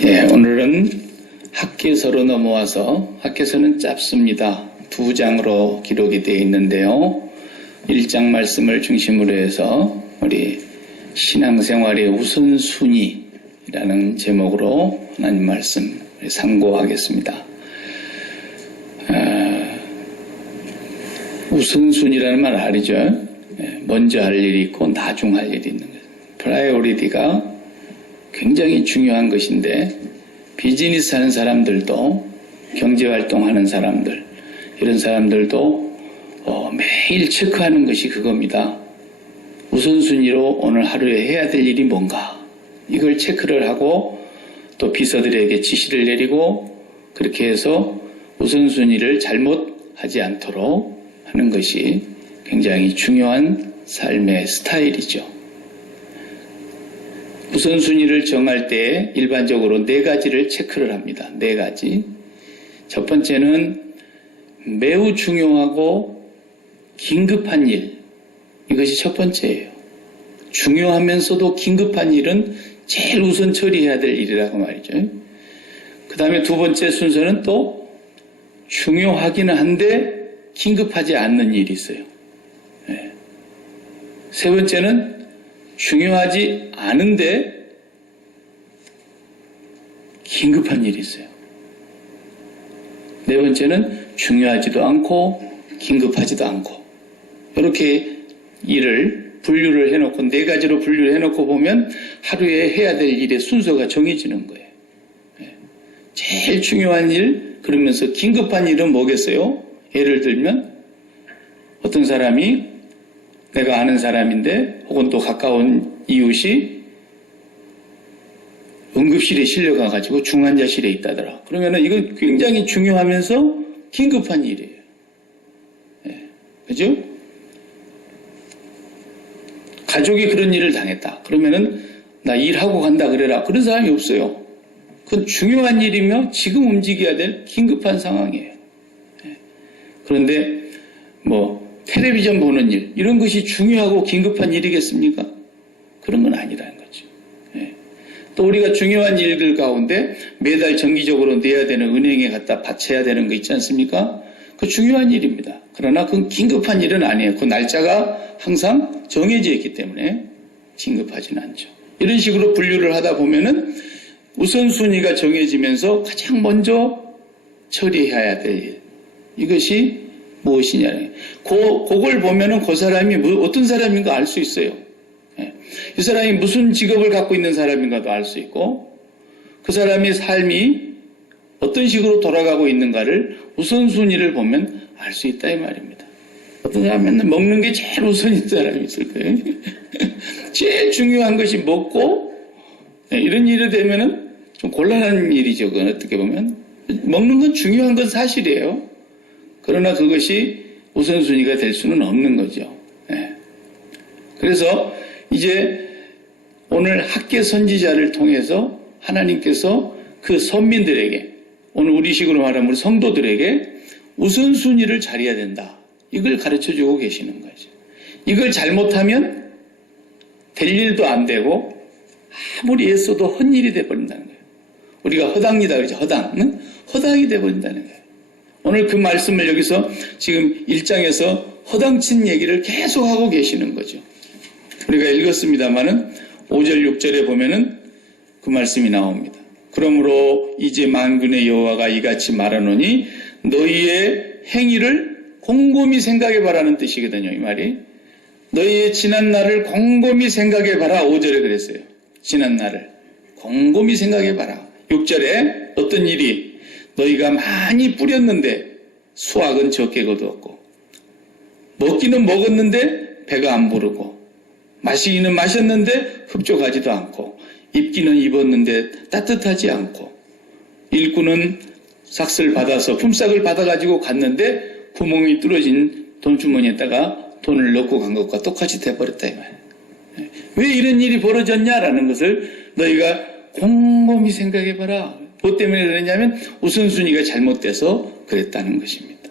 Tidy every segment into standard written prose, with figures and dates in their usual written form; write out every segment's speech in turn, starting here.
오늘은 학개서로 넘어와서 학개서는 짧습니다. 2장으로 기록이 되어 있는데요. 1장 말씀을 중심으로 해서 우리 신앙생활의 우선순위라는 제목으로 하나님 말씀 상고하겠습니다. 우선순위라는 말 알죠? 먼저 할 일이 있고 나중 할 일이 있는 거예요. 프라이오리티가 굉장히 중요한 것인데 비즈니스 하는 사람들도 경제활동하는 사람들 이런 사람들도 매일 체크하는 것이 그겁니다. 우선순위로 오늘 하루에 해야 될 일이 뭔가 이걸 체크를 하고 또 비서들에게 지시를 내리고 그렇게 해서 우선순위를 잘못하지 않도록 하는 것이 굉장히 중요한 삶의 스타일이죠. 우선순위를 정할 때 일반적으로 4가지를 체크를 합니다. 4가지. 첫 번째는 매우 중요하고 긴급한 일. 이것이 첫 번째예요. 중요하면서도 긴급한 일은 제일 우선 처리해야 될 일이라고 말이죠. 그 다음에 2번째 순서는 또 중요하기는 한데 긴급하지 않는 일이 있어요. 세 번째는 중요하지 않은데 긴급한 일이 있어요. 네 번째는 중요하지도 않고 긴급하지도 않고 이렇게 일을 분류를 해놓고 4가지로 분류를 해놓고 보면 하루에 해야 될 일의 순서가 정해지는 거예요. 제일 중요한 일 그러면서 긴급한 일은 뭐겠어요? 예를 들면 어떤 사람이 내가 아는 사람인데 혹은 또 가까운 이웃이 응급실에 실려가가지고 중환자실에 있다더라. 그러면은 이건 굉장히 중요하면서 긴급한 일이에요. 그죠? 가족이 그런 일을 당했다. 그러면은 나 일하고 간다 그래라. 그런 사람이 없어요. 그건 중요한 일이며 지금 움직여야 될 긴급한 상황이에요. 그런데 텔레비전 보는 일 이런 것이 중요하고 긴급한 일이겠습니까? 그런 건 아니라는 거죠. 또 우리가 중요한 일들 가운데 매달 정기적으로 내야 되는 은행에 갖다 바쳐야 되는 거 있지 않습니까? 그 중요한 일입니다. 그러나 그건 긴급한 일은 아니에요. 그 날짜가 항상 정해져 있기 때문에 긴급하지는 않죠. 이런 식으로 분류를 하다 보면은 우선순위가 정해지면서 가장 먼저 처리해야 될 일 이것이 무엇이냐. 그걸 보면은 그 사람이 어떤 사람인가 알 수 있어요. 이 사람이 무슨 직업을 갖고 있는 사람인가도 알 수 있고, 그 사람의 삶이 어떤 식으로 돌아가고 있는가를 우선순위를 보면 알 수 있다 이 말입니다. 어떤 사람은 먹는 게 제일 우선인 사람이 있을 거예요. 제일 중요한 것이 먹고, 이런 일이 되면은 좀 곤란한 일이죠. 그건 어떻게 보면. 먹는 건 중요한 건 사실이에요. 그러나 그것이 우선순위가 될 수는 없는 거죠. 그래서 이제 오늘 학개 선지자를 통해서 하나님께서 그 선민들에게 오늘 우리식으로 말하면 우리 성도들에게 우선순위를 잘해야 된다. 이걸 가르쳐주고 계시는 거죠. 이걸 잘못하면 될 일도 안 되고 아무리 애써도 헛일이 돼버린다는 거예요. 우리가 허당이다 그러죠. 허당. 허당이 돼버린다는 거예요. 오늘 그 말씀을 여기서 지금 1장에서 허당친 얘기를 계속 하고 계시는 거죠. 우리가 읽었습니다마는 5절 6절에 보면은 그 말씀이 나옵니다. 그러므로 이제 만군의 여호와가 이같이 말하노니 너희의 행위를 곰곰이 생각해 봐라는 뜻이거든요. 이 말이. 너희의 지난 날을 곰곰이 생각해 봐라. 5절에 그랬어요. 지난 날을 곰곰이 생각해 봐라. 6절에 어떤 일이 너희가 많이 뿌렸는데 수확은 적게 거두었고 먹기는 먹었는데 배가 안 부르고 마시기는 마셨는데 흡족하지도 않고 입기는 입었는데 따뜻하지 않고 일꾼은 삭을 받아서 품삯을 받아가지고 갔는데 구멍이 뚫어진 돈주머니에다가 돈을 넣고 간 것과 똑같이 돼버렸다 이 말이에요. 왜 이런 일이 벌어졌냐라는 것을 너희가 곰곰이 생각해봐라. 뭐 때문에 그랬냐면 우선순위가 잘못돼서 그랬다는 것입니다.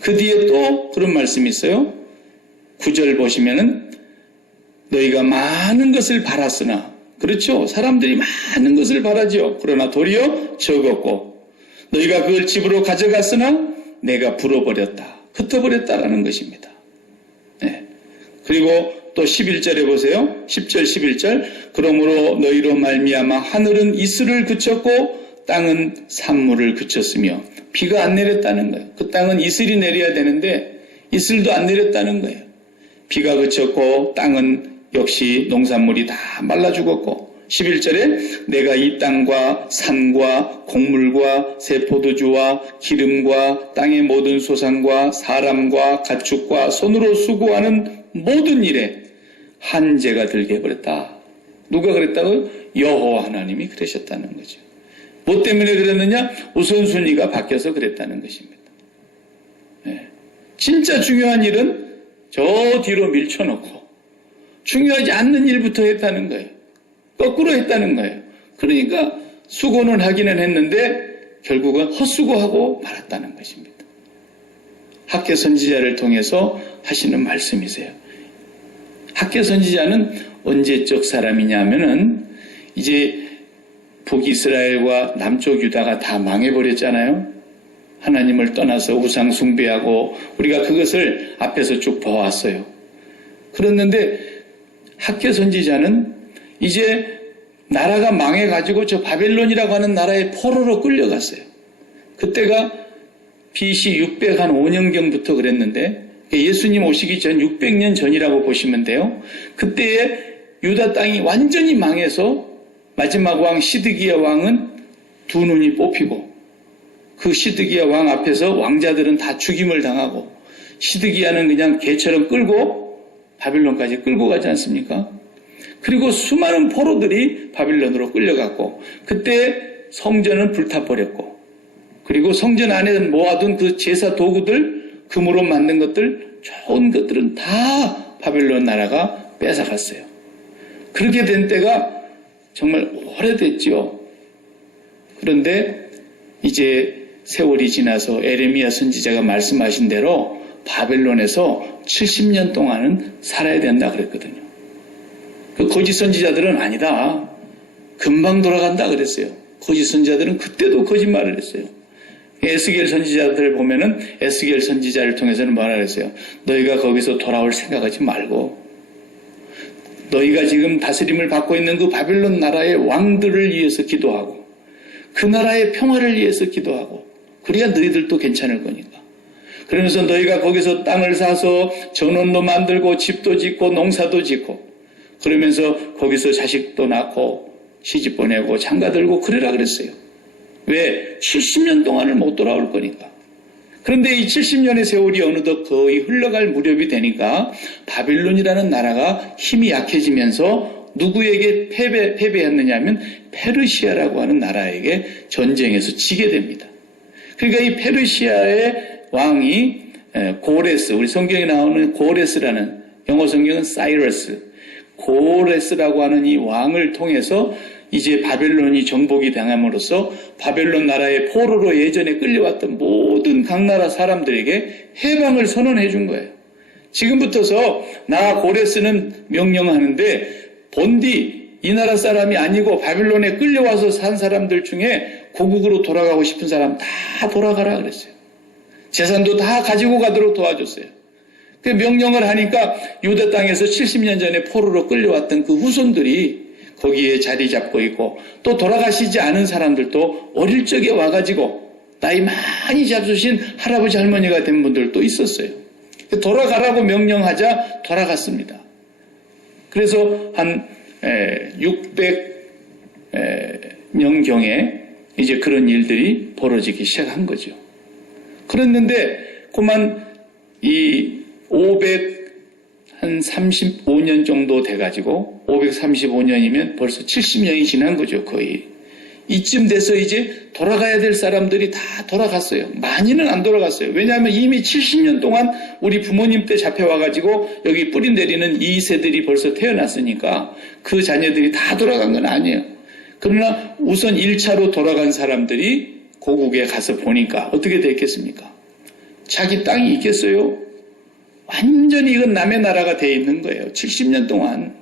그 뒤에 또 그런 말씀이 있어요. 9절 보시면은 너희가 많은 것을 바랐으나 그렇죠. 사람들이 많은 것을 바라죠. 그러나 도리어 적었고 너희가 그걸 집으로 가져갔으나 내가 불어버렸다. 흩어버렸다라는 것입니다. 네. 그리고 또 11절에 보세요. 10절 11절 그러므로 너희로 말미암아 하늘은 이슬을 그쳤고 땅은 산물을 그쳤으며 비가 안 내렸다는 거예요. 그 땅은 이슬이 내려야 되는데 이슬도 안 내렸다는 거예요. 비가 그쳤고 땅은 역시 농산물이 다 말라 죽었고 11절에 내가 이 땅과 산과 곡물과 새 포도주와 기름과 땅의 모든 소산과 사람과 가축과 손으로 수고하는 모든 일에 한재가 들게 해버렸다. 누가 그랬다고요? 여호와 하나님이 그러셨다는 거죠. 뭐 때문에 그랬느냐? 우선순위가 바뀌어서 그랬다는 것입니다. 네. 진짜 중요한 일은 저 뒤로 밀쳐놓고 중요하지 않는 일부터 했다는 거예요. 거꾸로 했다는 거예요. 그러니까 수고는 하기는 했는데 결국은 헛수고하고 말았다는 것입니다. 학개 선지자를 통해서 하시는 말씀이세요. 학개 선지자는 언제적 사람이냐면은 이제 북이스라엘과 남쪽 유다가 다 망해버렸잖아요. 하나님을 떠나서 우상 숭배하고 우리가 그것을 앞에서 쭉 보았어요. 그랬는데 학개 선지자는 이제 나라가 망해가지고 저 바벨론이라고 하는 나라에 포로로 끌려갔어요. 그때가 BC 605년경부터 그랬는데 예수님 오시기 전 600년 전이라고 보시면 돼요. 그때에 유다 땅이 완전히 망해서 마지막 왕 시드기야 왕은 두 눈이 뽑히고 그 시드기야 왕 앞에서 왕자들은 다 죽임을 당하고 시드기야는 그냥 개처럼 끌고 바빌론까지 끌고 가지 않습니까? 그리고 수많은 포로들이 바빌론으로 끌려갔고 그때 성전은 불타버렸고 그리고 성전 안에 모아둔 그 제사 도구들 금으로 만든 것들 좋은 것들은 다 바빌론 나라가 뺏어갔어요. 그렇게 된 때가 정말 오래됐죠. 그런데 이제 세월이 지나서 에레미야 선지자가 말씀하신 대로 바벨론에서 70년 동안은 살아야 된다 그랬거든요. 그 거짓 선지자들은 아니다. 금방 돌아간다 그랬어요. 거짓 선지자들은 그때도 거짓말을 했어요. 에스겔 선지자들 보면은 에스겔 선지자를 통해서는 뭐라 그랬어요? 너희가 거기서 돌아올 생각하지 말고 너희가 지금 다스림을 받고 있는 그 바벨론 나라의 왕들을 위해서 기도하고 그 나라의 평화를 위해서 기도하고 그래야 너희들도 괜찮을 거니까. 그러면서 너희가 거기서 땅을 사서 전원도 만들고 집도 짓고 농사도 짓고 그러면서 거기서 자식도 낳고 시집 보내고 장가 들고 그래라 그랬어요. 왜? 70년 동안을 못 돌아올 거니까. 그런데 이 70년의 세월이 어느덧 거의 흘러갈 무렵이 되니까 바빌론이라는 나라가 힘이 약해지면서 누구에게 패배했느냐 하면 페르시아라고 하는 나라에게 전쟁에서 지게 됩니다. 그러니까 이 페르시아의 왕이 고레스, 우리 성경에 나오는 고레스라는, 영어 성경은 사이러스, 고레스라고 하는 이 왕을 통해서 이제 바벨론이 정복이 당함으로써 바벨론 나라의 포로로 예전에 끌려왔던 모든 각 나라 사람들에게 해방을 선언해 준 거예요. 지금부터서 나 고레스는 명령하는데 본디 이 나라 사람이 아니고 바벨론에 끌려와서 산 사람들 중에 고국으로 돌아가고 싶은 사람 다 돌아가라 그랬어요. 재산도 다 가지고 가도록 도와줬어요. 그 명령을 하니까 유다 땅에서 70년 전에 포로로 끌려왔던 그 후손들이 거기에 자리 잡고 있고 또 돌아가시지 않은 사람들도 어릴 적에 와가지고 나이 많이 잡수신 할아버지 할머니가 된 분들도 있었어요. 돌아가라고 명령하자 돌아갔습니다. 그래서 한 600년경에 이제 그런 일들이 벌어지기 시작한 거죠. 그랬는데 그만 이 535년 정도 돼가지고 535년이면 벌써 70년이 지난 거죠. 거의. 이쯤 돼서 이제 돌아가야 될 사람들이 다 돌아갔어요. 많이는 안 돌아갔어요. 왜냐하면 이미 70년 동안 우리 부모님 때 잡혀와가지고 여기 뿌리 내리는 2세들이 벌써 태어났으니까 그 자녀들이 다 돌아간 건 아니에요. 그러나 우선 1차로 돌아간 사람들이 고국에 가서 보니까 어떻게 됐겠습니까? 자기 땅이 있겠어요? 완전히 이건 남의 나라가 돼 있는 거예요. 70년 동안.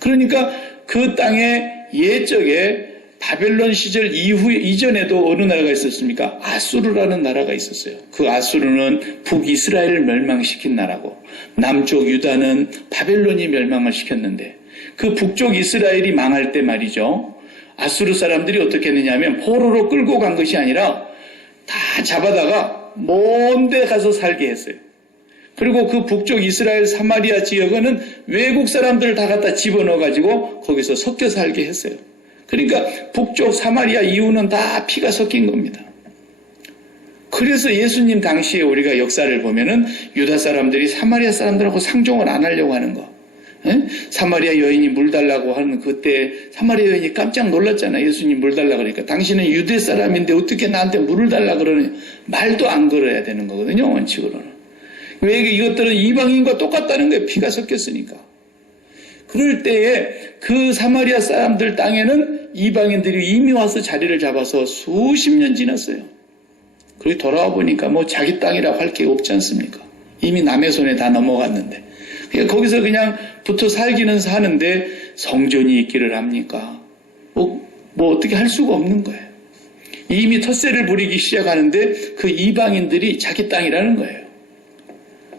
그러니까 그 땅에 옛적에 바벨론 시절 이전에도 어느 나라가 있었습니까? 아수르라는 나라가 있었어요. 그 아수르는 북이스라엘을 멸망시킨 나라고, 남쪽 유다는 바벨론이 멸망을 시켰는데, 그 북쪽 이스라엘이 망할 때 말이죠, 아수르 사람들이 어떻게 했느냐면 포로로 끌고 간 것이 아니라 다 잡아다가 먼 데 가서 살게 했어요. 그리고 그 북쪽 이스라엘 사마리아 지역은 외국 사람들을 다 갖다 집어넣어가지고 거기서 섞여 살게 했어요. 그러니까 북쪽 사마리아 이후는 다 피가 섞인 겁니다. 그래서 예수님 당시에 우리가 역사를 보면은 유다 사람들이 사마리아 사람들하고 상종을 안 하려고 하는 거. 사마리아 여인이 물 달라고 하는 그때 사마리아 여인이 깜짝 놀랐잖아요. 예수님 물 달라고 그러니까. 당신은 유대 사람인데 어떻게 나한테 물을 달라 그러냐. 말도 안 걸어야 되는 거거든요. 원칙으로는. 왜 이것들은 이방인과 똑같다는 거예요. 피가 섞였으니까. 그럴 때에 그 사마리아 사람들 땅에는 이방인들이 이미 와서 자리를 잡아서 수십 년 지났어요. 그리고 돌아와 보니까 뭐 자기 땅이라고 할 게 없지 않습니까? 이미 남의 손에 다 넘어갔는데. 그러니까 거기서 그냥 붙어 살기는 사는데 성전이 있기를 합니까? 뭐 어떻게 할 수가 없는 거예요. 이미 텃세를 부리기 시작하는데 그 이방인들이 자기 땅이라는 거예요.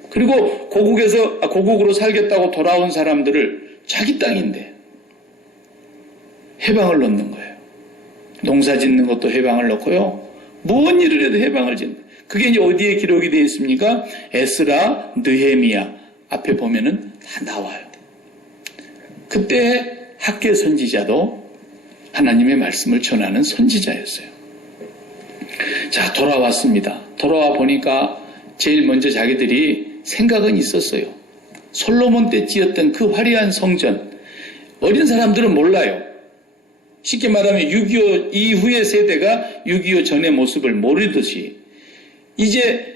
그리고 고국으로 살겠다고 돌아온 사람들을 자기 땅인데 해방을 넣는 거예요. 농사 짓는 것도 해방을 넣고요. 무슨 일을 해도 해방을 짓는. 그게 이제 어디에 기록이 되어 있습니까? 에스라, 느헤미야 앞에 보면은 다 나와요. 그때 학개 선지자도 하나님의 말씀을 전하는 선지자였어요. 자, 돌아왔습니다. 돌아와 보니까 제일 먼저 자기들이 생각은 있었어요. 솔로몬 때 지었던 그 화려한 성전, 어린 사람들은 몰라요. 쉽게 말하면 6.25 이후의 세대가 6.25 전의 모습을 모르듯이 이제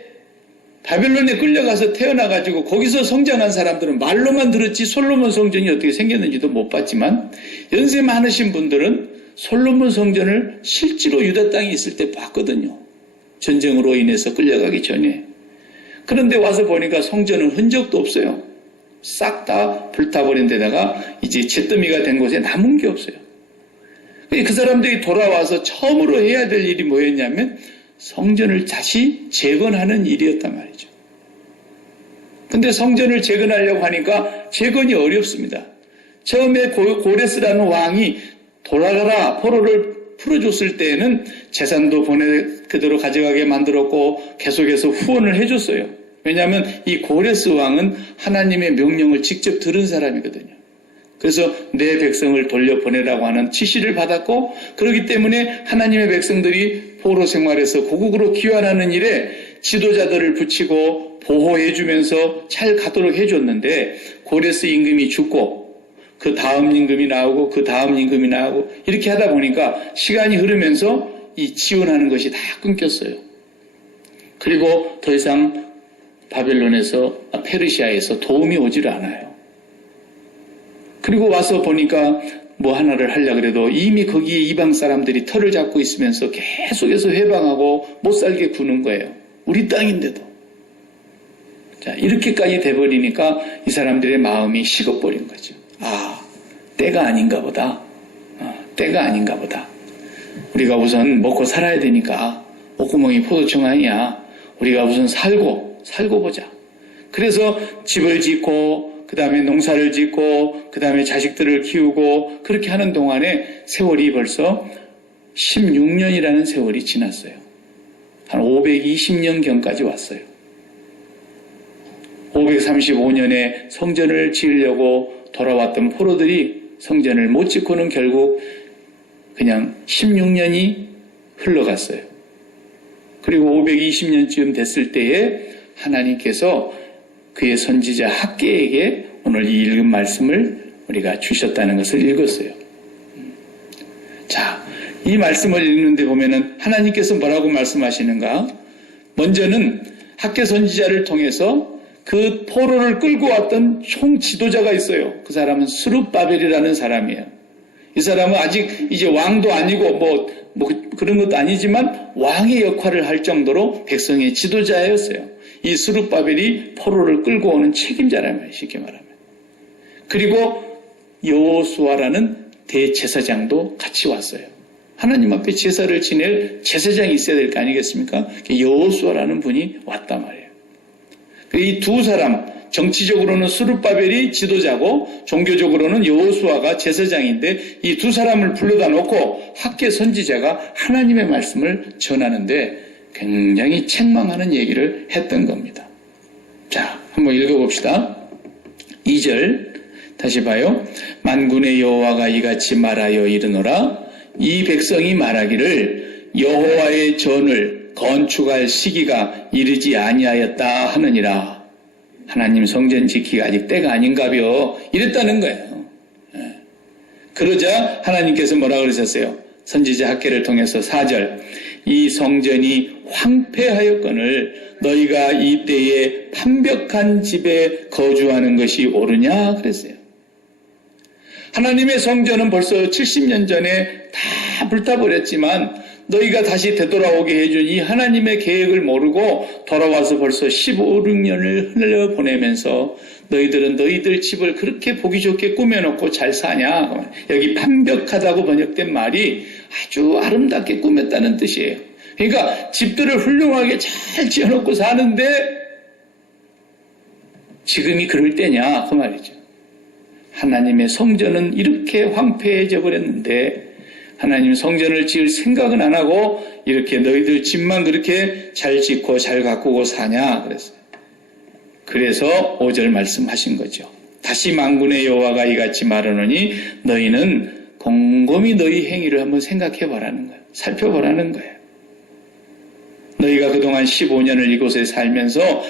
바벨론에 끌려가서 태어나가지고 거기서 성장한 사람들은 말로만 들었지 솔로몬 성전이 어떻게 생겼는지도 못 봤지만 연세 많으신 분들은 솔로몬 성전을 실제로 유다 땅에 있을 때 봤거든요. 전쟁으로 인해서 끌려가기 전에. 그런데 와서 보니까 성전은 흔적도 없어요. 싹 다 불타버린 데다가 이제 잿더미가 된 곳에 남은 게 없어요. 그 사람들이 돌아와서 처음으로 해야 될 일이 뭐였냐면 성전을 다시 재건하는 일이었단 말이죠. 근데 성전을 재건하려고 하니까 재건이 어렵습니다. 처음에 고레스라는 왕이 돌아가라 포로를 풀어줬을 때에는 재산도 그대로 가져가게 만들었고 계속해서 후원을 해줬어요. 왜냐하면 이 고레스 왕은 하나님의 명령을 직접 들은 사람이거든요. 그래서 내 백성을 돌려보내라고 하는 지시를 받았고 그렇기 때문에 하나님의 백성들이 포로 생활에서 고국으로 귀환하는 일에 지도자들을 붙이고 보호해주면서 잘 가도록 해줬는데 고레스 임금이 죽고 그 다음 임금이 나오고 그 다음 임금이 나오고 이렇게 하다 보니까 시간이 흐르면서 이 지원하는 것이 다 끊겼어요. 그리고 더 이상 페르시아에서 도움이 오지를 않아요. 그리고 와서 보니까 뭐 하나를 하려고 해도 이미 거기에 이방 사람들이 털을 잡고 있으면서 계속해서 회방하고 못 살게 구는 거예요. 우리 땅인데도. 자, 이렇게까지 돼버리니까 이 사람들의 마음이 식어버린 거죠. 아, 때가 아닌가 보다. 때가 아닌가 보다. 우리가 우선 먹고 살아야 되니까 목구멍이 포도청 아니야. 우리가 우선 살고 보자. 그래서 집을 짓고 그 다음에 농사를 짓고 그 다음에 자식들을 키우고 그렇게 하는 동안에 세월이 벌써 16년이라는 세월이 지났어요. 한 520년경까지 왔어요. 535년에 성전을 지으려고 돌아왔던 포로들이 성전을 못 짓고는 결국 그냥 16년이 흘러갔어요. 그리고 520년쯤 됐을 때에 하나님께서 그의 선지자 학개에게 오늘 이 읽은 말씀을 우리가 주셨다는 것을 읽었어요. 자, 이 말씀을 읽는데 보면은 하나님께서 뭐라고 말씀하시는가? 먼저는 학개 선지자를 통해서 그 포로를 끌고 왔던 총 지도자가 있어요. 그 사람은 스룹바벨이라는 사람이에요. 이 사람은 아직 이제 왕도 아니고 그런 것도 아니지만 왕의 역할을 할 정도로 백성의 지도자였어요. 이 스룹바벨이 포로를 끌고 오는 책임자라는 말이에요. 쉽게 말하면. 그리고 여호수아라는 대제사장도 같이 왔어요. 하나님 앞에 제사를 지낼 제사장이 있어야 될 거 아니겠습니까? 여호수아라는 분이 왔단 말이에요. 이 두 사람, 정치적으로는 스룹바벨이 지도자고 종교적으로는 여호수아가 제사장인데 이 두 사람을 불러다 놓고 학계 선지자가 하나님의 말씀을 전하는데 굉장히 책망하는 얘기를 했던 겁니다. 자, 한번 읽어봅시다. 2절 다시 봐요. 만군의 여호와가 이같이 말하여 이르노라. 이 백성이 말하기를 여호와의 전을 건축할 시기가 이르지 아니하였다 하느니라. 하나님 성전 지키기가 아직 때가 아닌가벼 이랬다는 거예요. 그러자 하나님께서 뭐라 그러셨어요? 선지자 학계를 통해서 4절 이 성전이 황폐하였거늘 너희가 이때에 판벽한 집에 거주하는 것이 옳으냐 그랬어요. 하나님의 성전은 벌써 70년 전에 다 불타버렸지만 너희가 다시 되돌아오게 해준 이 하나님의 계획을 모르고 돌아와서 벌써 15, 16년을 흘려보내면서 너희들은 너희들 집을 그렇게 보기 좋게 꾸며놓고 잘 사냐? 여기 판벽하다고 번역된 말이 아주 아름답게 꾸몄다는 뜻이에요. 그러니까 집들을 훌륭하게 잘 지어놓고 사는데 지금이 그럴 때냐? 그 말이죠. 하나님의 성전은 이렇게 황폐해져 버렸는데 하나님 성전을 지을 생각은 안 하고 이렇게 너희들 집만 그렇게 잘 짓고 잘 가꾸고 사냐 그랬어요. 그래서 5절 말씀하신 거죠. 다시 만군의 여호와가 이같이 말하노니 너희는 곰곰이 너희 행위를 한번 생각해 보라는 거예요. 살펴보라는 거예요. 너희가 그동안 15년을 이곳에 살면서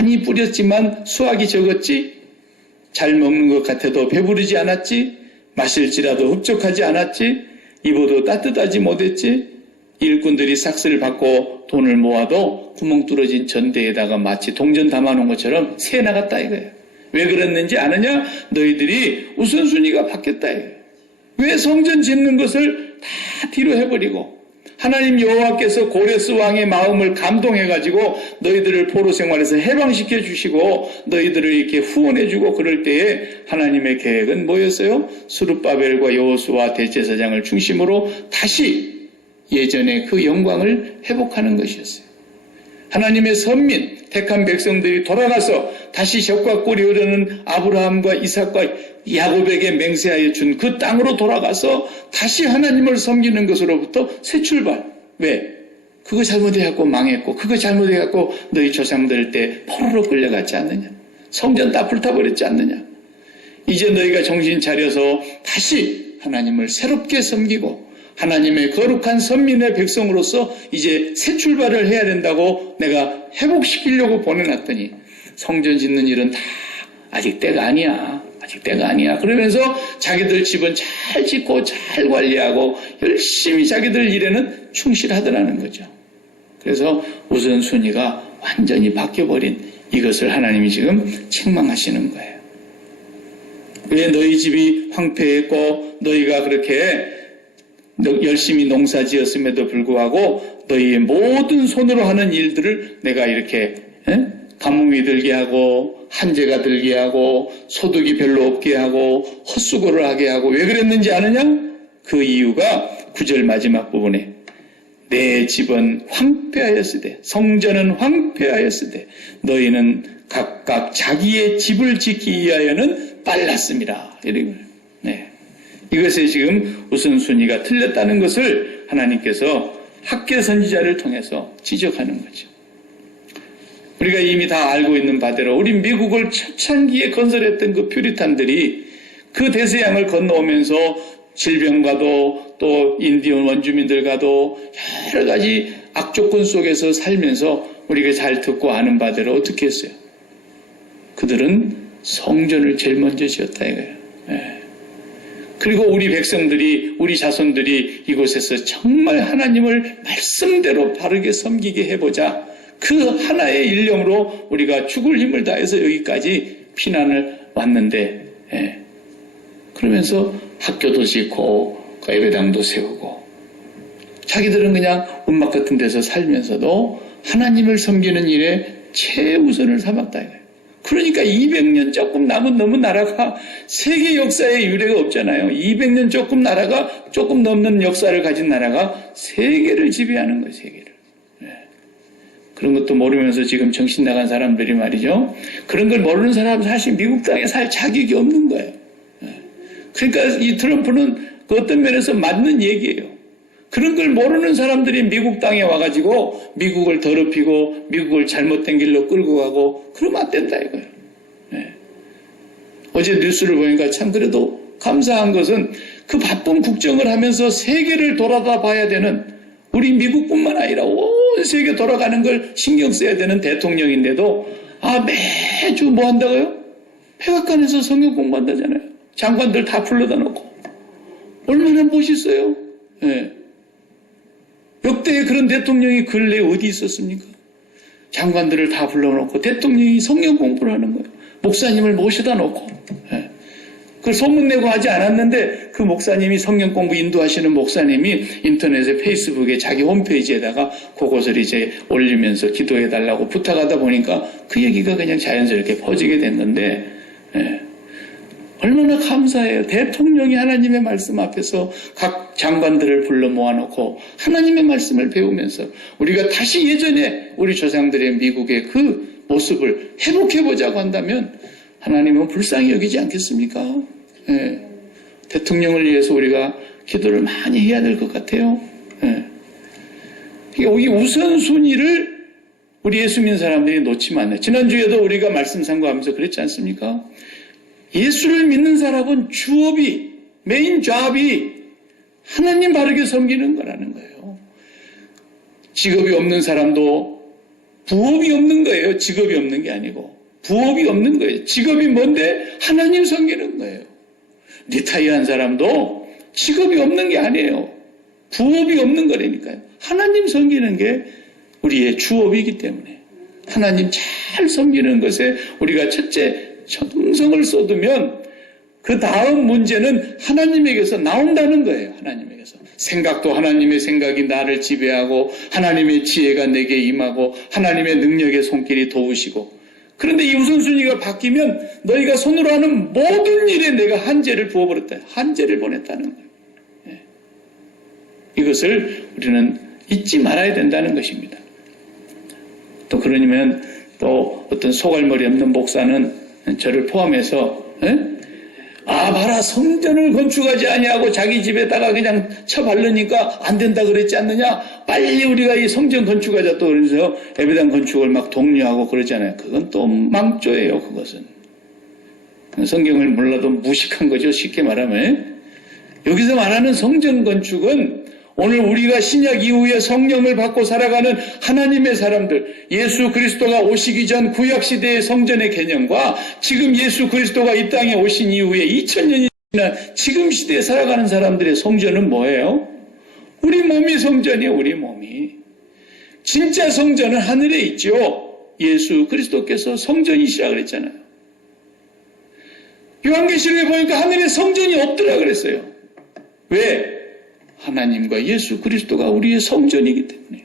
많이 뿌렸지만 수확이 적었지? 잘 먹는 것 같아도 배부르지 않았지? 마실지라도 흡족하지 않았지? 입어도 따뜻하지 못했지? 일꾼들이 삭스를 받고 돈을 모아도 구멍 뚫어진 전대에다가 마치 동전 담아놓은 것처럼 새 나갔다 이거예요. 왜 그랬는지 아느냐? 너희들이 우선순위가 바뀌었다 이거예요. 왜 성전 짓는 것을 다 뒤로 해버리고 하나님 여호와께서 고레스 왕의 마음을 감동해가지고 너희들을 포로 생활에서 해방시켜 주시고 너희들을 이렇게 후원해주고 그럴 때에 하나님의 계획은 뭐였어요? 스룹바벨과 여호수아 대제사장을 중심으로 다시 예전의 그 영광을 회복하는 것이었어요. 하나님의 선민, 택한 백성들이 돌아가서 다시 젖과 꿀이 흐르는 아브라함과 이삭과 야곱에게 맹세하여 준 그 땅으로 돌아가서 다시 하나님을 섬기는 것으로부터 새 출발. 왜? 그거 잘못해갖고 망했고 그거 잘못해갖고 너희 조상들 때 포로로 끌려갔지 않느냐? 성전 다 불타버렸지 않느냐? 이제 너희가 정신 차려서 다시 하나님을 새롭게 섬기고 하나님의 거룩한 선민의 백성으로서 이제 새 출발을 해야 된다고 내가 회복시키려고 보내놨더니 성전 짓는 일은 다 아직 때가 아니야. 아직 때가 아니야. 그러면서 자기들 집은 잘 짓고 잘 관리하고 열심히 자기들 일에는 충실하더라는 거죠. 그래서 우선순위가 완전히 바뀌어버린 이것을 하나님이 지금 책망하시는 거예요. 왜 너희 집이 황폐했고 너희가 그렇게 열심히 농사 지었음에도 불구하고 너희의 모든 손으로 하는 일들을 내가 이렇게 가뭄이 들게 하고 한재가 들게 하고 소득이 별로 없게 하고 헛수고를 하게 하고 왜 그랬는지 아느냐? 그 이유가 9절 마지막 부분에 내 집은 황폐하였으되 성전은 황폐하였으되 너희는 각각 자기의 집을 짓기 위하여는 빨랐습니다. 네. 이것에 지금 우선순위가 틀렸다는 것을 하나님께서 학계 선지자를 통해서 지적하는 거죠. 우리가 이미 다 알고 있는 바대로 우리 미국을 초창기에 건설했던 그 퓨리탄들이 그 대서양을 건너오면서 질병과도 또 인디언 원주민들과도 여러 가지 악조건 속에서 살면서 우리가 잘 듣고 아는 바대로 어떻게 했어요? 그들은 성전을 제일 먼저 지었다 이거예요. 네. 그리고 우리 백성들이 우리 자손들이 이곳에서 정말 하나님을 말씀대로 바르게 섬기게 해보자. 그 하나의 일념으로 우리가 죽을 힘을 다해서 여기까지 피난을 왔는데 그러면서 학교도 짓고 예배당도 세우고 자기들은 그냥 움막 같은 데서 살면서도 하나님을 섬기는 일에 최우선을 삼았다 이거예요. 그러니까 200년 조금 남은 넘은 나라가 세계 역사에 유례가 없잖아요. 200년 조금 넘는 역사를 가진 나라가 세계를 지배하는 거예요, 세계를. 그런 것도 모르면서 지금 정신 나간 사람들이 말이죠. 그런 걸 모르는 사람은 사실 미국 땅에 살 자격이 없는 거예요. 그러니까 이 트럼프는 그 어떤 면에서 맞는 얘기예요. 그런 걸 모르는 사람들이 미국 땅에 와가지고 미국을 더럽히고 미국을 잘못된 길로 끌고 가고 그러면 안 된다 이거예요. 어제 뉴스를 보니까 참 그래도 감사한 것은 그 바쁜 국정을 하면서 세계를 돌아다 봐야 되는 우리 미국뿐만 아니라 온 세계 돌아가는 걸 신경 써야 되는 대통령인데도 매주 뭐 한다고요? 백악관에서 성경 공부한다잖아요. 장관들 다 불러다 놓고 얼마나 멋있어요. 역대의 그런 대통령이 근래에 어디 있었습니까? 장관들을 다 불러놓고 대통령이 성경 공부를 하는 거예요. 목사님을 모셔다 놓고. 그걸 소문내고 하지 않았는데 그 목사님이 성경 공부 인도하시는 목사님이 인터넷에 페이스북에 자기 홈페이지에다가 그것을 이제 올리면서 기도해달라고 부탁하다 보니까 그 얘기가 그냥 자연스럽게 퍼지게 됐는데 얼마나 감사해요. 대통령이 하나님의 말씀 앞에서 각 장관들을 불러 모아놓고 하나님의 말씀을 배우면서 우리가 다시 예전에 우리 조상들의 미국의 그 모습을 회복해보자고 한다면 하나님은 불쌍히 여기지 않겠습니까? 대통령을 위해서 우리가 기도를 많이 해야 될 것 같아요. 이 우선순위를 우리 예수 믿는 사람들이 놓치면 안 돼요. 지난주에도 우리가 말씀 상고하면서 그랬지 않습니까? 예수를 믿는 사람은 주업이, 메인 잡이 하나님 바르게 섬기는 거라는 거예요. 직업이 없는 사람도 부업이 없는 거예요. 직업이 없는 게 아니고. 부업이 없는 거예요. 직업이 뭔데? 하나님 섬기는 거예요. 리타이어한 사람도 직업이 없는 게 아니에요. 부업이 없는 거라니까요. 하나님 섬기는 게 우리의 주업이기 때문에 하나님 잘 섬기는 것에 우리가 첫째 정성을 쏟으면 그 다음 문제는 하나님에게서 나온다는 거예요. 하나님에게서. 생각도 하나님의 생각이 나를 지배하고 하나님의 지혜가 내게 임하고 하나님의 능력의 손길이 도우시고 그런데 이 우선순위가 바뀌면 너희가 손으로 하는 모든 일에 내가 한죄를 부어버렸다. 한죄를 보냈다는 거예요. 이것을 우리는 잊지 말아야 된다는 것입니다. 또 그러면 또 어떤 소갈머리 없는 목사는 저를 포함해서 봐라 성전을 건축하지 아니하고 자기 집에다가 그냥 쳐바르니까 안 된다 그랬지 않느냐. 빨리 우리가 이 성전 건축하자 또 그래서 예배당 건축을 막 독려하고 그러잖아요. 그건 또 망조예요. 그것은 성경을 몰라도 무식한 거죠. 쉽게 말하면. 여기서 말하는 성전 건축은 오늘 우리가 신약 이후에 성령을 받고 살아가는 하나님의 사람들, 예수 그리스도가 오시기 전 구약시대의 성전의 개념과 지금 예수 그리스도가 이 땅에 오신 이후에 2000년이 지난 지금 시대에 살아가는 사람들의 성전은 뭐예요? 우리 몸이 성전이에요. 우리 몸이. 진짜 성전은 하늘에 있죠. 예수 그리스도께서 성전이시라 그랬잖아요. 요한계시록에 보니까 하늘에 성전이 없더라 그랬어요. 왜? 하나님과 예수 그리스도가 우리의 성전이기 때문에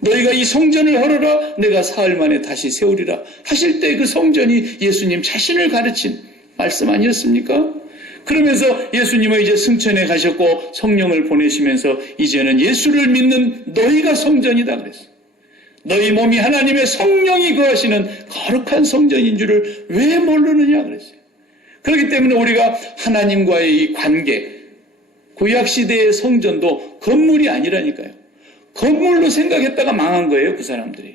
너희가 이 성전을 헐어라 내가 사흘 만에 다시 세우리라 하실 때 그 성전이 예수님 자신을 가르친 말씀 아니었습니까? 그러면서 예수님은 이제 승천에 가셨고 성령을 보내시면서 이제는 예수를 믿는 너희가 성전이다 그랬어요. 너희 몸이 하나님의 성령이 거하시는 거룩한 성전인 줄을 왜 모르느냐 그랬어요. 그렇기 때문에 우리가 하나님과의 이 관계 구약시대의 성전도 건물이 아니라니까요. 건물로 생각했다가 망한 거예요. 그 사람들이.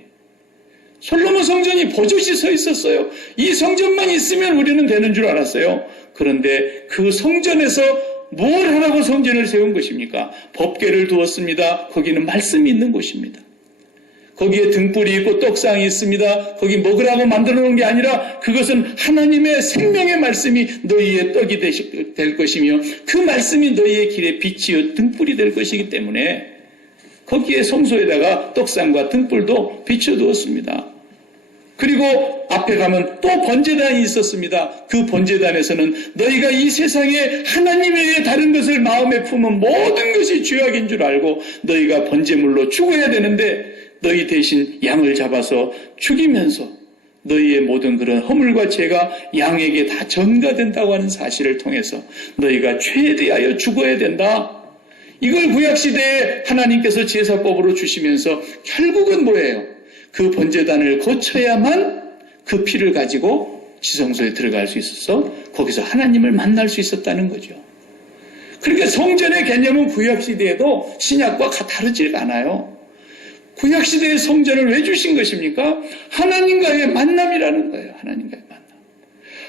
솔로몬 성전이 버젓이 서 있었어요. 이 성전만 있으면 우리는 되는 줄 알았어요. 그런데 그 성전에서 뭘 하라고 성전을 세운 것입니까? 법궤를 두었습니다. 거기는 말씀이 있는 곳입니다. 거기에 등불이 있고 떡상이 있습니다. 거기 먹으라고 만들어 놓은 게 아니라 그것은 하나님의 생명의 말씀이 너희의 떡이 될 것이며 그 말씀이 너희의 길에 빛이요 등불이 될 것이기 때문에 거기에 성소에다가 떡상과 등불도 비춰두었습니다. 그리고 앞에 가면 또 번제단이 있었습니다. 그 번제단에서는 너희가 이 세상에 하나님 외에 다른 것을 마음에 품은 모든 것이 죄악인 줄 알고 너희가 번제물로 죽어야 되는데 너희 대신 양을 잡아서 죽이면서 너희의 모든 그런 허물과 죄가 양에게 다 전가된다고 하는 사실을 통해서 너희가 죄에 대하여 죽어야 된다. 이걸 구약시대에 하나님께서 제사법으로 주시면서 결국은 뭐예요? 그 번제단을 거쳐야만 그 피를 가지고 지성소에 들어갈 수 있어서 거기서 하나님을 만날 수 있었다는 거죠. 그러니까 성전의 개념은 구약시대에도 신약과 다르지 않아요. 구약시대의 성전을 왜 주신 것입니까? 하나님과의 만남이라는 거예요. 하나님과의 만남.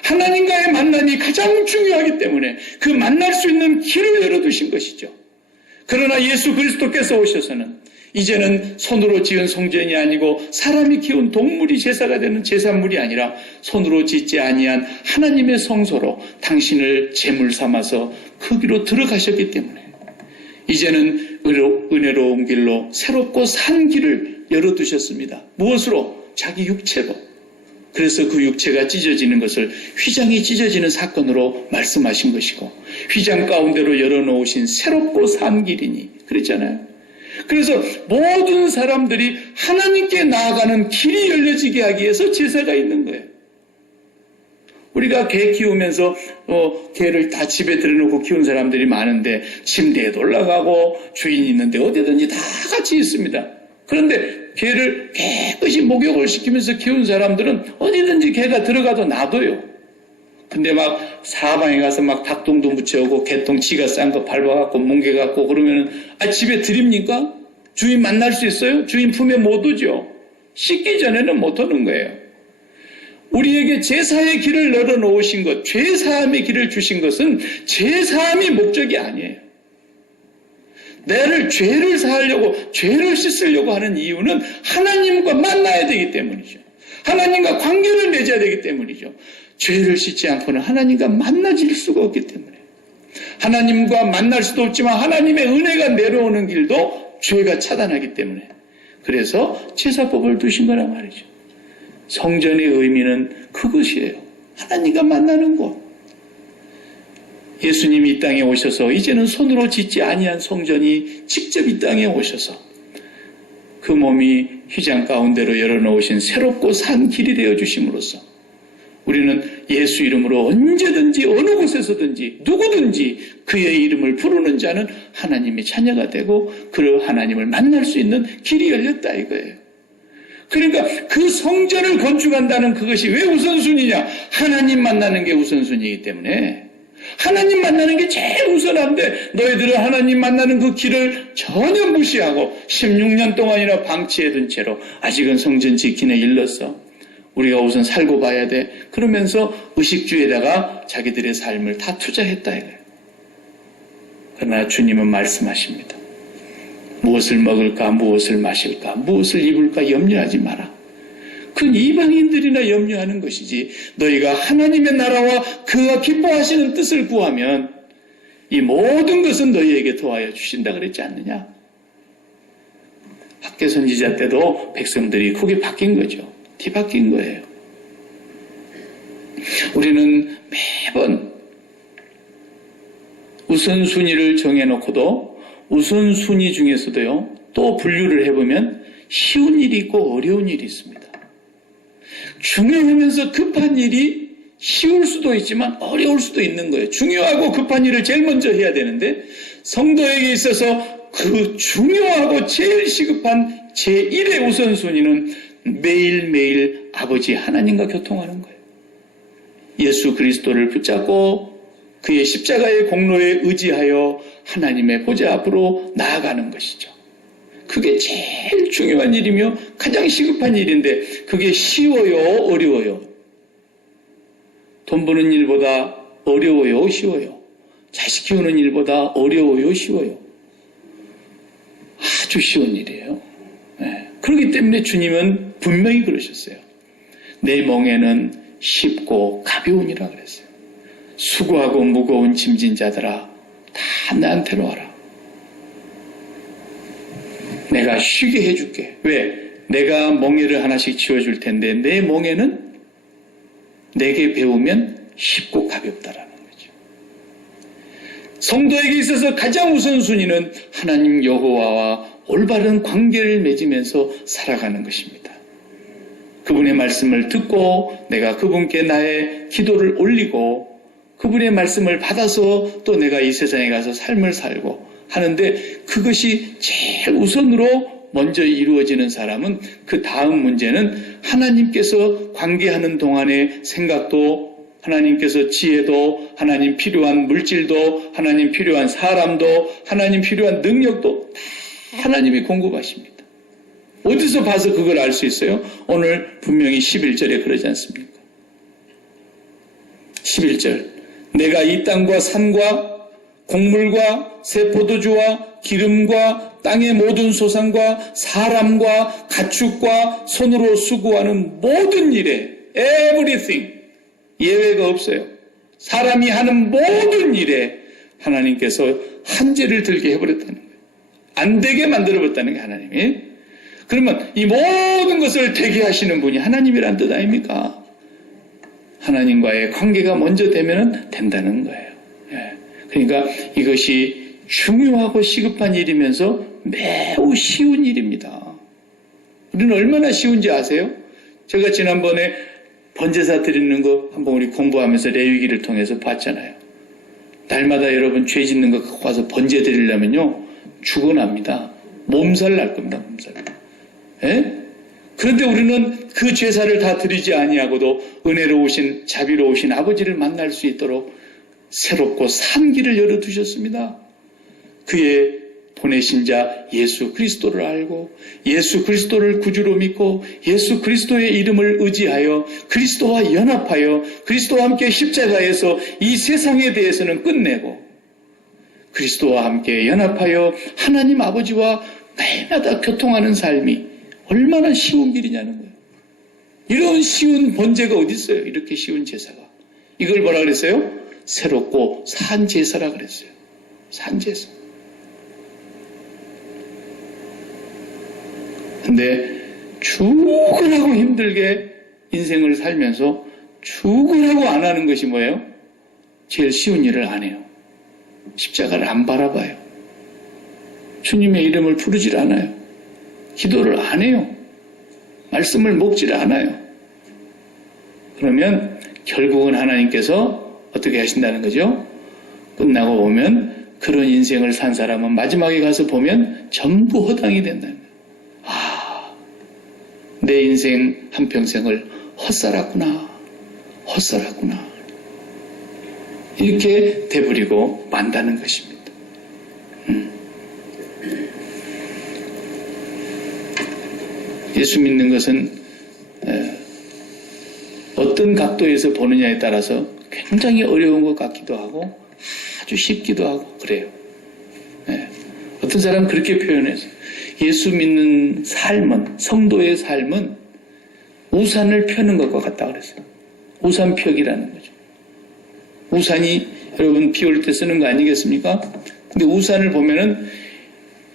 하나님과의 만남이 가장 중요하기 때문에 그 만날 수 있는 길을 열어두신 것이죠. 그러나 예수 그리스도께서 오셔서는 이제는 손으로 지은 성전이 아니고 사람이 키운 동물이 제사가 되는 제사물이 아니라 손으로 짓지 아니한 하나님의 성소로 당신을 제물 삼아서 거기로 들어가셨기 때문에 이제는 은혜로운 길로 새롭고 산 길을 열어두셨습니다. 무엇으로? 자기 육체로. 그래서 그 육체가 찢어지는 것을 휘장이 찢어지는 사건으로 말씀하신 것이고 휘장 가운데로 열어놓으신 새롭고 산 길이니 그랬잖아요. 그래서 모든 사람들이 하나님께 나아가는 길이 열려지게 하기 위해서 제사가 있는 거예요. 우리가 개 키우면서 개를 다 집에 들여놓고 키운 사람들이 많은데 침대에도 올라가고 주인이 있는데 어디든지 다 같이 있습니다. 그런데 개를 깨끗이 목욕을 시키면서 키운 사람들은 어디든지 개가 들어가도 놔둬요. 근데 막 사방에 가서 막 닭똥도 묻혀오고 개똥 지가 싼 거 밟아갖고 뭉개갖고 그러면은 집에 드립니까? 주인 만날 수 있어요? 주인 품에 못 오죠. 씻기 전에는 못 오는 거예요. 우리에게 제사의 길을 열어놓으신 것, 죄사함의 길을 주신 것은 죄사함이 목적이 아니에요. 나를 죄를 사하려고, 죄를 씻으려고 하는 이유는 하나님과 만나야 되기 때문이죠. 하나님과 관계를 맺어야 되기 때문이죠. 죄를 씻지 않고는 하나님과 만나질 수가 없기 때문에. 하나님과 만날 수도 없지만 하나님의 은혜가 내려오는 길도 죄가 차단하기 때문에. 그래서 제사법을 두신 거란 말이죠. 성전의 의미는 그것이에요. 하나님과 만나는 곳. 예수님이 이 땅에 오셔서 이제는 손으로 짓지 아니한 성전이 직접 이 땅에 오셔서 그 몸이 휘장 가운데로 열어놓으신 새롭고 산 길이 되어 주심으로써 우리는 예수 이름으로 언제든지 어느 곳에서든지 누구든지 그의 이름을 부르는 자는 하나님의 자녀가 되고 그 하나님을 만날 수 있는 길이 열렸다 이거예요. 그러니까 그 성전을 건축한다는 그것이 왜 우선순위냐? 하나님 만나는 게 우선순위이기 때문에 하나님 만나는 게 제일 우선한데 너희들은 하나님 만나는 그 길을 전혀 무시하고 16년 동안이나 방치해둔 채로 아직은 성전 지키네 일렀어. 우리가 우선 살고 봐야 돼. 그러면서 의식주에다가 자기들의 삶을 다 투자했다 이거예요. 그러나 주님은 말씀하십니다. 무엇을 먹을까, 무엇을 마실까, 무엇을 입을까 염려하지 마라. 그건 이방인들이나 염려하는 것이지 너희가 하나님의 나라와 그가 기뻐하시는 뜻을 구하면 이 모든 것은 너희에게 더하여 주신다 그랬지 않느냐. 학개 선지자 때도 백성들이 그게 바뀐 거죠. 뒤바뀐 거예요. 우리는 매번 우선순위를 정해놓고도 우선순위 중에서도요, 또 분류를 해보면 쉬운 일이 있고 어려운 일이 있습니다. 중요하면서 급한 일이 쉬울 수도 있지만 어려울 수도 있는 거예요. 중요하고 급한 일을 제일 먼저 해야 되는데 성도에게 있어서 그 중요하고 제일 시급한 제1의 우선순위는 매일매일 아버지 하나님과 교통하는 거예요. 예수 그리스도를 붙잡고 그의 십자가의 공로에 의지하여 하나님의 보좌 앞으로 나아가는 것이죠. 그게 제일 중요한 일이며 가장 시급한 일인데 그게 쉬워요, 어려워요? 돈 버는 일보다 어려워요, 쉬워요? 자식 키우는 일보다 어려워요, 쉬워요? 아주 쉬운 일이에요. 네. 그렇기 때문에 주님은 분명히 그러셨어요. 내 멍에는 쉽고 가벼우니라 그랬어요. 수고하고 무거운 짐진 자들아 다 나한테로 와라. 내가 쉬게 해줄게. 왜? 내가 멍에를 하나씩 지워줄 텐데 내 멍에는 내게 배우면 쉽고 가볍다라는 거죠. 성도에게 있어서 가장 우선순위는 하나님 여호와와 올바른 관계를 맺으면서 살아가는 것입니다. 그분의 말씀을 듣고 내가 그분께 나의 기도를 올리고 그분의 말씀을 받아서 또 내가 이 세상에 가서 삶을 살고 하는데 그것이 제일 우선으로 먼저 이루어지는 사람은 그 다음 문제는 하나님께서 관계하는 동안의 생각도 하나님께서 지혜도 하나님 필요한 물질도 하나님 필요한 사람도 하나님 필요한 능력도 다 하나님이 공급하십니다. 어디서 봐서 그걸 알 수 있어요? 오늘 분명히 11절에 그러지 않습니까? 11절 내가 이 땅과 산과 곡물과 새 포도주와 기름과 땅의 모든 소산과 사람과 가축과 손으로 수고하는 모든 일에 everything 예외가 없어요. 사람이 하는 모든 일에 하나님께서 한계를 들게 해버렸다는 거예요. 안 되게 만들어버렸다는 게 하나님이. 그러면 이 모든 것을 되게 하시는 분이 하나님이란 뜻 아닙니까? 하나님과의 관계가 먼저 되면 된다는 거예요. 그러니까 이것이 중요하고 시급한 일이면서 매우 쉬운 일입니다. 우리는 얼마나 쉬운지 아세요? 제가 지난번에 번제사 드리는 거 한번 우리 공부하면서 레위기를 통해서 봤잖아요. 날마다 여러분 죄 짓는 거 갖고 와서 번제 드리려면요 죽어납니다. 몸살 날 겁니다. 몸살. 그런데 우리는 그 제사를 다 드리지 아니하고도 은혜로우신 자비로우신 아버지를 만날 수 있도록 새롭고 산 길을 열어두셨습니다. 그의 보내신 자 예수 그리스도를 알고 예수 그리스도를 구주로 믿고 예수 그리스도의 이름을 의지하여 그리스도와 연합하여 그리스도와 함께 십자가에서 이 세상에 대해서는 끝내고 그리스도와 함께 연합하여 하나님 아버지와 매일마다 교통하는 삶이 얼마나 쉬운 길이냐는 거예요. 이런 쉬운 번제가 어디 있어요? 이렇게 쉬운 제사가. 이걸 뭐라 그랬어요? 새롭고 산 제사라 그랬어요. 산 제사. 근데 죽으라고 힘들게 인생을 살면서 죽으라고 안 하는 것이 뭐예요? 제일 쉬운 일을 안 해요. 십자가를 안 바라봐요. 주님의 이름을 부르질 않아요. 기도를 안 해요. 말씀을 먹질 않아요. 그러면 결국은 하나님께서 어떻게 하신다는 거죠? 끝나고 보면 그런 인생을 산 사람은 마지막에 가서 보면 전부 허당이 된다는 거예요. 내 인생 한평생을 헛살았구나. 헛살았구나. 이렇게 되버리고 만다는 것입니다. 예수 믿는 것은 어떤 각도에서 보느냐에 따라서 굉장히 어려운 것 같기도 하고 아주 쉽기도 하고 그래요. 어떤 사람은 그렇게 표현해서 예수 믿는 삶은 성도의 삶은 우산을 펴는 것과 같다 그랬어요. 우산 펴기라는 거죠. 우산이 여러분 비 올 때 쓰는 거 아니겠습니까? 근데 우산을 보면은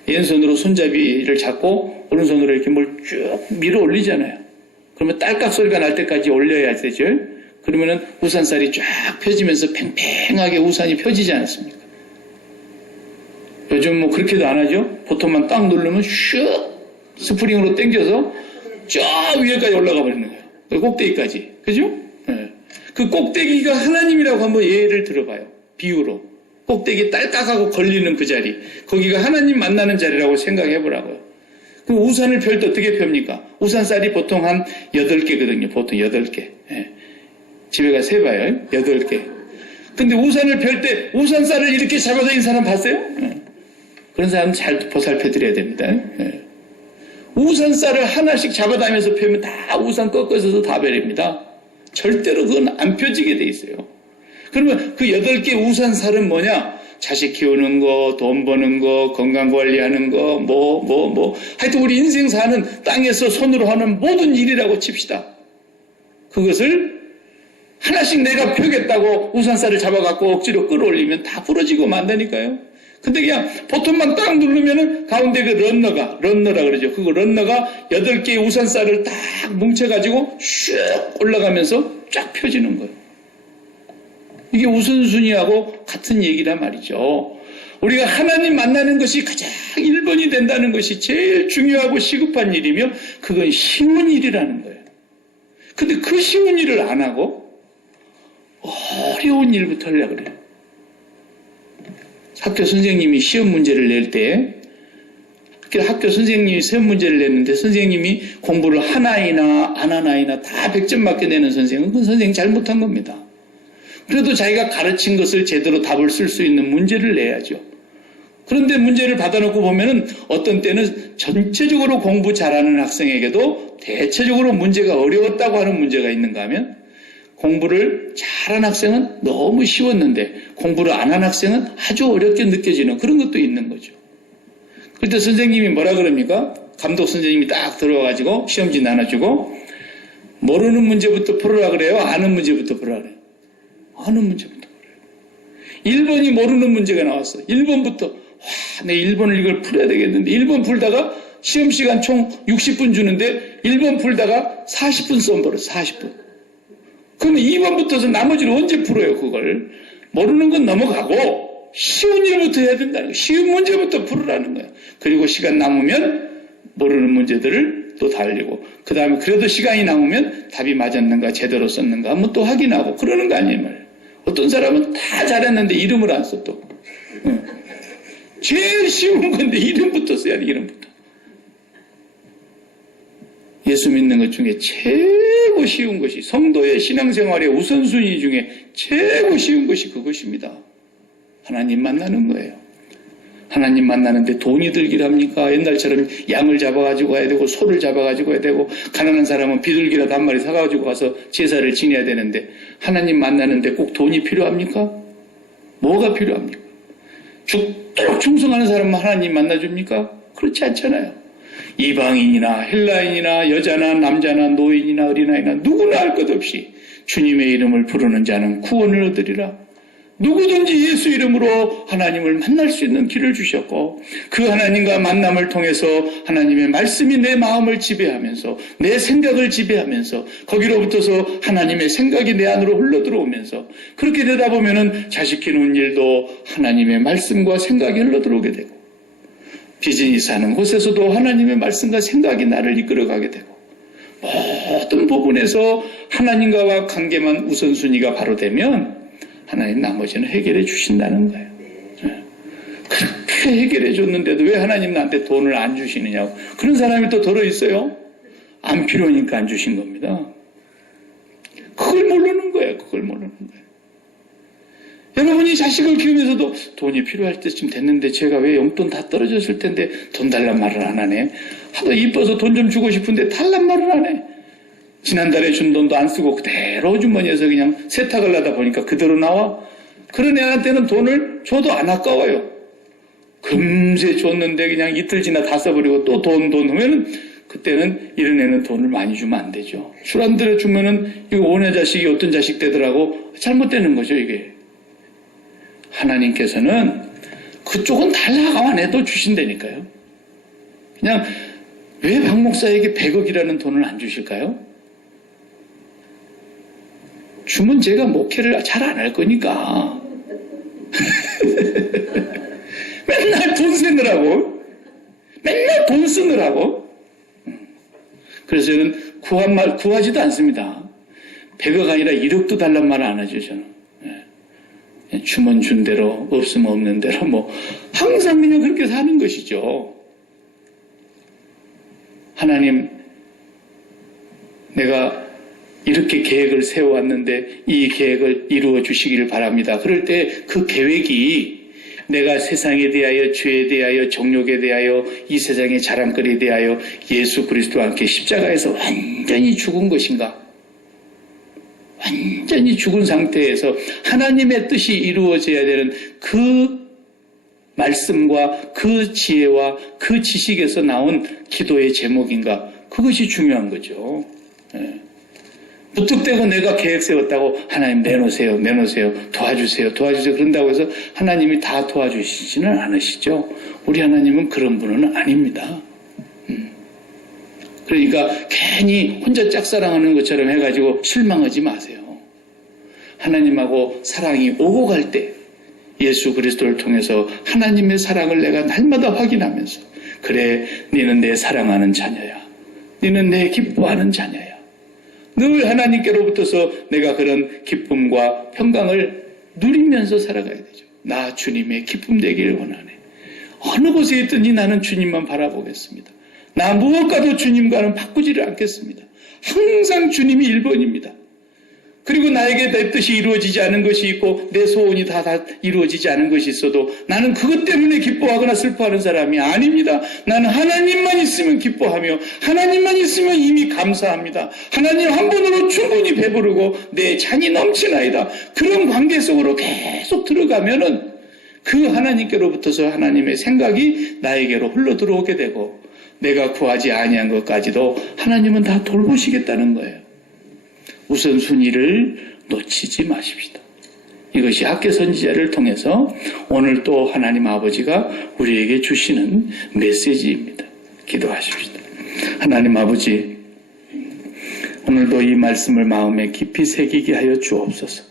왼손으로 손잡이를 잡고 오른손으로 이렇게 뭘 쭉 밀어 올리잖아요. 그러면 딸깍 소리가 날 때까지 올려야 되죠. 그러면은 우산살이 쫙 펴지면서 팽팽하게 우산이 펴지지 않습니까? 요즘 뭐 그렇게도 안 하죠? 보통만 딱 누르면 슉 스프링으로 당겨서 쫙 위에까지 올라가 버리는 거예요. 그 꼭대기까지. 그죠? 네. 그 꼭대기가 하나님이라고 한번 예를 들어봐요. 비유로. 꼭대기 딸깍하고 걸리는 그 자리. 거기가 하나님 만나는 자리라고 생각해 보라고요. 그 우산을 펼 때 어떻게 펴니까? 우산살이 보통 한 8개거든요. 보통 8개. 네. 집에 가서 해봐요. 8개. 근데 우산을 펼 때 우산살을 이렇게 잡아서 있는 사람 봤어요? 네. 그런 사람은 잘 보살펴 드려야 됩니다. 네. 우산살을 하나씩 잡아다니면서 펴면 다 우산 꺾어서도 다 베립니다. 절대로 그건 안 펴지게 돼 있어요. 그러면 그 8개 우산살은 뭐냐? 자식 키우는 거, 돈 버는 거, 건강 관리하는 거, 하여튼 우리 인생 사는 땅에서 손으로 하는 모든 일이라고 칩시다. 그것을 하나씩 내가 펴겠다고 우산살을 잡아갖고 억지로 끌어올리면 다 부러지고 만다니까요. 근데 그냥 버튼만 딱 누르면은 가운데 그 런너라 그러죠. 그거 런너가 8개의 우산살을 딱 뭉쳐가지고 슉 올라가면서 쫙 펴지는 거예요. 이게 우선순위하고 같은 얘기란 말이죠. 우리가 하나님 만나는 것이 가장 1번이 된다는 것이 제일 중요하고 시급한 일이며 그건 쉬운 일이라는 거예요. 근데 그 쉬운 일을 안 하고 어려운 일부터 하려고 그래요. 학교 선생님이 시험 문제를 낼 때 학교 선생님이 시험 문제를 냈는데 선생님이 공부를 한 아이나 안 한 아이나 다 100점 맞게 내는 선생은 그 선생이 잘못한 겁니다. 그래도 자기가 가르친 것을 제대로 답을 쓸 수 있는 문제를 내야죠. 그런데 문제를 받아놓고 보면은 어떤 때는 전체적으로 공부 잘하는 학생에게도 대체적으로 문제가 어려웠다고 하는 문제가 있는가 하면 공부를 잘한 학생은 너무 쉬웠는데 공부를 안 한 학생은 아주 어렵게 느껴지는 그런 것도 있는 거죠. 그때 선생님이 뭐라 그럽니까? 감독 선생님이 딱 들어와가지고 시험지 나눠주고 모르는 문제부터 풀으라 그래요? 아는 문제부터 풀으라 그래요? 아는 문제부터 풀어요. 1번이 모르는 문제가 나왔어. 1번부터 내 1번을 이걸 풀어야 되겠는데 1번 풀다가 시험 시간 총 60분 주는데 1번 풀다가 40분 써버렸어. 40분. 그러면 2번부터서 나머지를 언제 풀어요? 그걸. 모르는 건 넘어가고 쉬운 일부터 해야 된다는 거예요. 쉬운 문제부터 풀으라는 거예요. 그리고 시간 남으면 모르는 문제들을 또 달리고 그 다음에 그래도 시간이 남으면 답이 맞았는가 제대로 썼는가 한번 또 확인하고 그러는 거 아니에요. 말이에요. 어떤 사람은 다 잘했는데 이름을 안 써 또. 제일 쉬운 건데 이름부터 써야 돼. 이름부터. 예수 믿는 것 중에 최고 쉬운 것이 성도의 신앙생활의 우선순위 중에 최고 쉬운 것이 그것입니다. 하나님 만나는 거예요. 하나님 만나는데 돈이 들길 합니까? 옛날처럼 양을 잡아가지고 가야 되고 소를 잡아가지고 가야 되고 가난한 사람은 비둘기라도 한 마리 사가지고 가서 제사를 지내야 되는데 하나님 만나는데 꼭 돈이 필요합니까? 뭐가 필요합니까? 죽도록 충성하는 사람만 하나님 만나줍니까? 그렇지 않잖아요. 이방인이나 헬라인이나 여자나 남자나 노인이나 어린아이나 누구나 할 것 없이 주님의 이름을 부르는 자는 구원을 얻으리라. 누구든지 예수 이름으로 하나님을 만날 수 있는 길을 주셨고 그 하나님과 만남을 통해서 하나님의 말씀이 내 마음을 지배하면서 내 생각을 지배하면서 거기로부터서 하나님의 생각이 내 안으로 흘러들어오면서 그렇게 되다 보면은 자식 키우는 일도 하나님의 말씀과 생각이 흘러들어오게 되고 비즈니스 하는 곳에서도 하나님의 말씀과 생각이 나를 이끌어가게 되고 모든 부분에서 하나님과의 관계만 우선순위가 바로 되면 하나님 나머지는 해결해 주신다는 거예요. 그렇게 해결해 줬는데도 왜 하나님 나한테 돈을 안 주시느냐고. 그런 사람이 또 들어 있어요. 안 필요하니까 안 주신 겁니다. 그걸 모르는 거예요. 그걸 모르는 거예요. 여러분이 자식을 키우면서도 돈이 필요할 때쯤 됐는데 제가 왜 용돈 다 떨어졌을 텐데 돈 달란 말을 안 하네. 하도 이뻐서 돈 좀 주고 싶은데 달란 말을 안 해. 지난달에 준 돈도 안 쓰고 그대로 주머니에서 그냥 세탁을 하다 보니까 그대로 나와. 그런 애한테는 돈을 줘도 안 아까워요. 금세 줬는데 그냥 이틀 지나 다 써버리고 또 돈 하면은 그때는 이런 애는 돈을 많이 주면 안 되죠. 술 안 들여주면은 이거 오네 자식이 어떤 자식 되더라고. 잘못되는 거죠, 이게. 하나님께서는 그쪽은 달라고 안 해도 주신다니까요. 그냥 왜 박 목사에게 100억이라는 돈을 안 주실까요? 주면 제가 목회를 잘 안 할 거니까. 맨날 돈 쓰느라고. 맨날 돈 쓰느라고. 그래서 저는 구하지도 않습니다. 100억 아니라 1억도 달란 말을 안 하죠, 저는. 주면 준 대로, 없으면 없는 대로, 항상 그냥 그렇게 사는 것이죠. 하나님, 내가 이렇게 계획을 세워왔는데 이 계획을 이루어 주시기를 바랍니다. 그럴 때 그 계획이 내가 세상에 대하여, 죄에 대하여, 정욕에 대하여, 이 세상의 자랑거리에 대하여 예수 그리스도와 함께 십자가에서 완전히 죽은 것인가? 완전히 죽은 상태에서 하나님의 뜻이 이루어져야 되는 그 말씀과 그 지혜와 그 지식에서 나온 기도의 제목인가? 그것이 중요한 거죠. 무턱대고 내가 계획 세웠다고 하나님 내놓으세요, 도와주세요 그런다고 해서 하나님이 다 도와주시지는 않으시죠. 우리 하나님은 그런 분은 아닙니다. 그러니까 괜히 혼자 짝사랑하는 것처럼 해가지고 실망하지 마세요. 하나님하고 사랑이 오고 갈 때 예수 그리스도를 통해서 하나님의 사랑을 내가 날마다 확인하면서 그래, 너는 내 사랑하는 자녀야. 너는 내 기뻐하는 자녀야. 늘 하나님께로부터서 내가 그런 기쁨과 평강을 누리면서 살아가야 되죠. 나 주님의 기쁨 되기를 원하네. 어느 곳에 있든지 나는 주님만 바라보겠습니다. 나 무엇과도 주님과는 바꾸지를 않겠습니다. 항상 주님이 1번입니다. 그리고 나에게 내 뜻이 이루어지지 않은 것이 있고 내 소원이 다 이루어지지 않은 것이 있어도 나는 그것 때문에 기뻐하거나 슬퍼하는 사람이 아닙니다. 나는 하나님만 있으면 기뻐하며 하나님만 있으면 이미 감사합니다. 하나님 한 분으로 충분히 배부르고 내 잔이 넘치나이다. 그런 관계 속으로 계속 들어가면은 그 하나님께로부터서 하나님의 생각이 나에게로 흘러 들어오게 되고 내가 구하지 아니한 것까지도 하나님은 다 돌보시겠다는 거예요. 우선순위를 놓치지 마십시다. 이것이 학계 선지자를 통해서 오늘 또 하나님 아버지가 우리에게 주시는 메시지입니다. 기도하십시다. 하나님 아버지, 오늘도 이 말씀을 마음에 깊이 새기게 하여 주옵소서.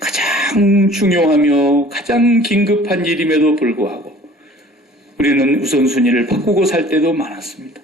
가장 중요하며 가장 긴급한 일임에도 불구하고 우리는 우선순위를 바꾸고 살 때도 많았습니다.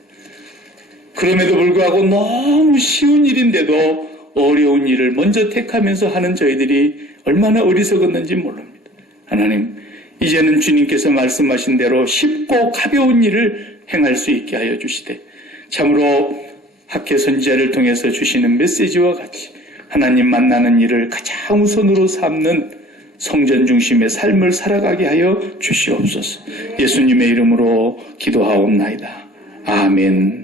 그럼에도 불구하고 너무 쉬운 일인데도 어려운 일을 먼저 택하면서 하는 저희들이 얼마나 어리석었는지 모릅니다. 하나님, 이제는 주님께서 말씀하신 대로 쉽고 가벼운 일을 행할 수 있게 하여 주시되 참으로 학계 선지자를 통해서 주시는 메시지와 같이 하나님 만나는 일을 가장 우선으로 삼는 성전 중심의 삶을 살아가게 하여 주시옵소서. 예수님의 이름으로 기도하옵나이다. 아멘.